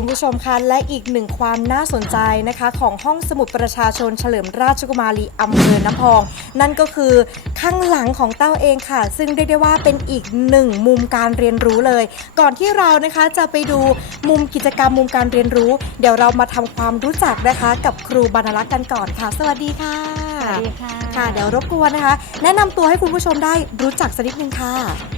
คุณผู้ชมคะและอีกหนึ่งความน่าสนใจนะคะ ของห้องสมุดประชาชนเฉลิมราชกุมารีอำเภอน้ำพอง นั่นก็คือข้างหลังของเต้าเองค่ะ ซึ่งเรียกได้ว่าเป็นอีกหนึ่งมุมการเรียนรู้เลย ก่อนที่เรานะคะจะไปดูมุมกิจกรรมมุมการเรียนรู้ เดี๋ยวเรามาทำความรู้จักนะคะ กับครูบรรณรักษ์กันก่อนค่ะ สวัสดีค่ะสวัสดีค่ะค่ะ เดี๋ยวรบกวนนะคะ แนะนำตัวให้คุณผู้ชมได้รู้จักสักนิดนึงค่ะ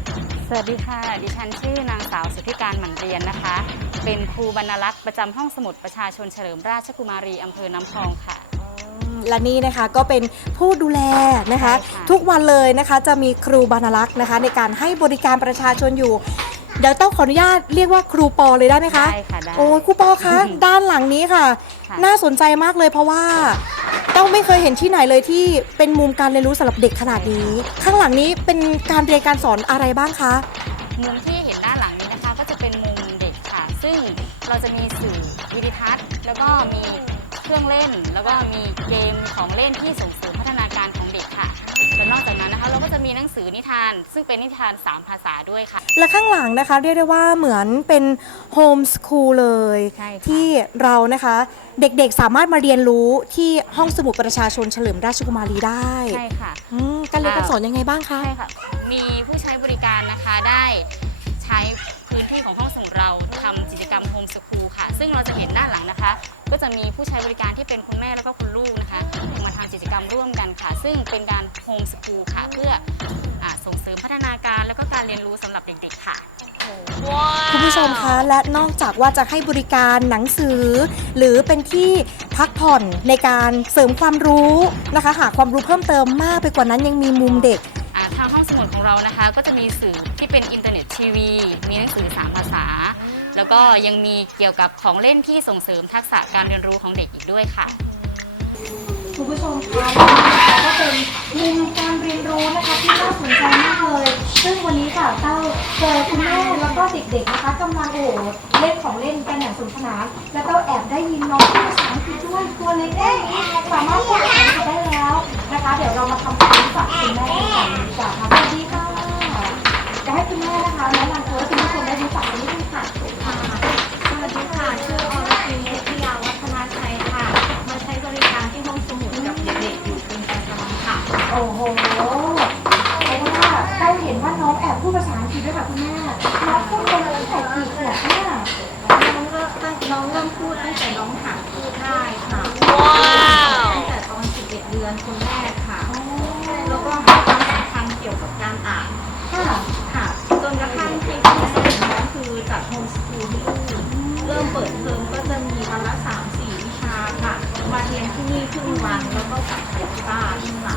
สวัสดีค่ะ ดิฉันชื่อนางสาวสุทธิการหมั่นเรียนนะคะ เป็นครูบรรณลักษ์ประจำห้องสมุดประชาชนเฉลิมราชกุมารีอำเภอน้ำพองค่ะ และนี่นะคะก็เป็นผู้ดูแลนะคะ ใช่ค่ะ ทุกวันเลยนะคะจะมีครูบรรณลักษ์นะคะ ในการให้บริการประชาชนอยู่ เดี๋ยวต้องขออนุญาตเรียกว่าครูปอเลยได้ไหมคะ ได้ค่ะได้ โอ้ยครูปอคะ ด้านหลังนี้ค่ะ ค่ะ น่าสนใจมากเลยเพราะว่า ต้าไม่เคยเห็นที่ไหนเลยที่เป็นมุมการเรียนรู้สำหรับเด็กขนาดนี้ ข้างหลังนี้เป็นการเรียนการสอนอะไรบ้างคะ มุมที่เห็นด้านหลังนี้นะคะ ก็จะเป็นมุมเด็กค่ะ ซึ่งเราจะมีสื่อวิดิทัศน์ แล้วก็มีเครื่องเล่น แล้วก็มีเกมของเล่นที่ส่งเสริมพัฒนาการของ กนั้นนะคะเราก็จะมีหนังสือนิทาน ซึ่งเป็นนิทานสามภาษาด้วยค่ะ และข้างหลังนะคะเรียกได้ว่าเหมือนเป็นโฮมสคูลเลย ใช่ค่ะ ที่เรานะคะเด็กๆสามารถมาเรียนรู้ที่ห้องสมุดประชาชนเฉลิมราชกุมารีได้ใช่ค่ะ อืมการเรียนการสอนยังไงบ้างคะ ใช่ค่ะ มีผู้ใช้บริการนะคะได้ใช้พื้นที่ของห้องสมุดเราทำกิจกรรมโฮมสคูลค่ะ ซึ่งเราจะเห็นด้านหลังนะคะก็ จะมีผู้ใช้บริการที่เป็นคุณแม่แล้วก็คุณลูกนะคะมาทำกิจกรรมร่วมกันค่ะ ซึ่งเป็นการโฮมสคูลค่ะ เพื่ออาส่งเสริมพัฒนาการแล้วก็การเรียนรู้สำหรับเด็กๆค่ะ คุณผู้ชมคะและนอกจากว่าจะให้บริการหนังสือ หรือเป็นที่พักผ่อนในการเสริมความรู้นะคะ หาความรู้เพิ่มเติมมากไปกว่านั้นยังมีมุมเด็ก อ่าทางห้องสมุดของเรานะคะ ก็จะมีสื่อที่เป็นอินเทอร์เน็ตทีวี มีหนังสือสามภาษา แล้วก็ยังมีเกี่ยวกับของเล่นที่ส่งเสริมทักษะการเรียนรู้ของเด็กอีกด้วยค่ะ คุณผู้ชมคะก็เป็นมุมการเรียนรู้นะคะที่น่าสนใจมากเลย ซึ่งวันนี้ค่ะเต้าเจอคุณแม่แล้วก็เด็กๆนะคะกำลังโอ้โหเล่นของเล่นกันอย่างสนุกสนาน และเต้าแอบได้ยินน้องพูดภาษาอังกฤษด้วยตัวเล็กเองสามารถพูดภาษาอังกฤษได้แล้วนะคะ เดี๋ยวเรามาทำความรู้จักคุณแม่ อนคนแรกค่ะ แล้วก็ให้ความสำคัญเกี่ยวกับการอ่านค่ะค่ะจนกระทั่งที่ที่สุดน้องคือจัดโฮมสกูลที่อื่นเริ่มเปิดเทอมก็จะมีวันละ3 4วิชาค่ะ มาเรียนที่นี่ครึ่งวันแล้วก็กลับไปที่บ้านค่ะ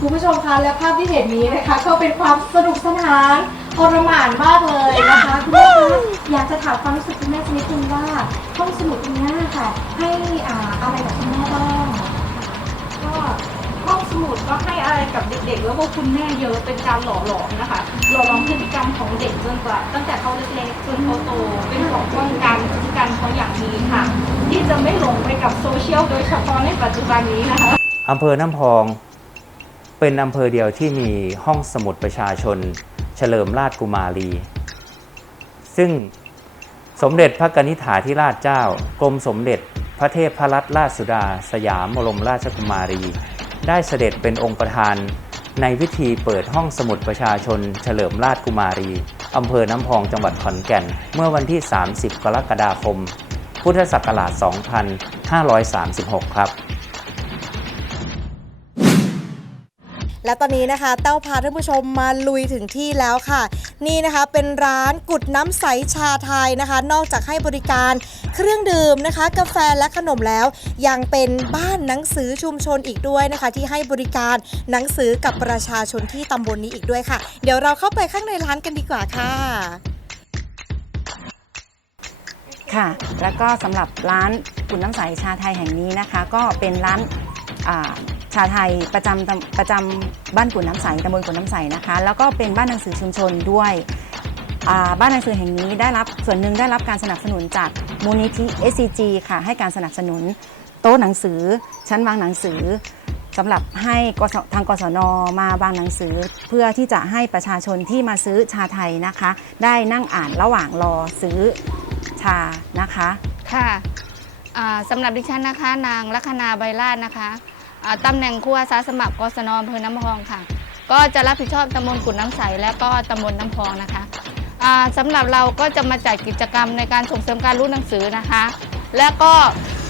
คุณผู้ชมคะและภาพที่เห็นนี้นะคะ ก็เป็นความสนุกสนานทรมานมากเลยนะคะคุณแม่คะอยากจะถามความรู้สึกคุณแม่ชนิดนึงว่าห้องสมุดตรงนี้ค่ะ ให้อ่าอะไรกับคุณแม่บ้าง ก็ห้องสมุดก็ให้อะไรกับเด็กๆ แล้วก็คุณแม่เยอะเป็นการหล่อหลอมนะคะ หล่อหลอมพฤติกรรมของเด็กจนกว่าตั้งแต่เขาเล็กๆจนเขาโตเป็นของป้องกันพฤติกรรมเขาอย่างดีค่ะ ที่จะไม่หลงไปกับโซเชียลโดยเฉพาะในปัจจุบันนี้นะคะอำเภอน้ำพองเป็นอำเภอเดียวที่มีห้องสมุดประชาชน เฉลิมราชกุมารี ซึ่งสมเด็จพระกนิษฐาธิราชเจ้ากรมสมเด็จ พระเทพพรัตนราชสุดา สยามบรมราชกุมารี ได้เสด็จเป็นองค์ประธาน ในพิธีเปิดห้องสมุดประชาชน เฉลิมราชกุมารีอำเภอน้ำพองจังหวัดขอนแก่น เมื่อวันที่ 30 กรกฎาคม พุทธศักราช 2536 ครับ และตอนนี้นะคะเต้าพาท่านผู้ชมมาลุยถึงที่แล้วค่ะ นี่นะคะเป็นร้านกุดน้ำใสชาไทยนะคะ นอกจากให้บริการเครื่องดื่มนะคะ กาแฟและขนมแล้ว ยังเป็นบ้านหนังสือชุมชนอีกด้วยนะคะ ที่ให้บริการหนังสือกับประชาชนที่ตำบลนนี้อีกด้วยค่ะ เดี๋ยวเราเข้าไปข้างในร้านกันดีกว่าค่ะค่ะ แล้วก็สำหรับร้านกุนน้ำใสชาไทยแห่งนี้นะคะ ก็เป็นร้าน ชาไทยประจำประจำบ้านกุนน้ำใสตำบลกุนน้ำใสนะคะ แล้วก็เป็นบ้านหนังสือชุมชนด้วยบ้านหนังสือแห่งนี้ได้รับส่วนหนึ่งได้รับการสนับสนุนจากมูลนิธิ SCG ค่ะ ให้การสนับสนุนโต๊ะหนังสือ ชั้นวางหนังสือสำหรับให้ทางกศนมาวางหนังสือ เพื่อที่จะให้ประชาชนที่มาซื้อชาไทยนะคะ ได้นั่งอ่านระหว่างรอซื้อชานะคะ ค่ะสำหรับดิฉันนะคะ นางลัคนาใบลาดนะคะ ตำแหน่งครูอาสาสมัครกศนอำเภอน้ำพองค่ะ ก็จะรับผิดชอบตำบลกุดน้ำใสและก็ตำบลน้ำพองนะคะสำหรับเราก็จะมาจัดกิจกรรมในการส่งเสริมการรู้หนังสือนะคะ และก็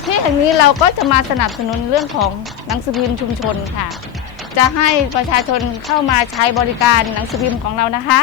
ที่แห่งนี้เราก็จะมาสนับสนุนเรื่องของหนังสือพิมพ์ชุมชนค่ะ จะให้ประชาชนเข้ามาใช้บริการหนังสือพิมพ์ของเรานะคะ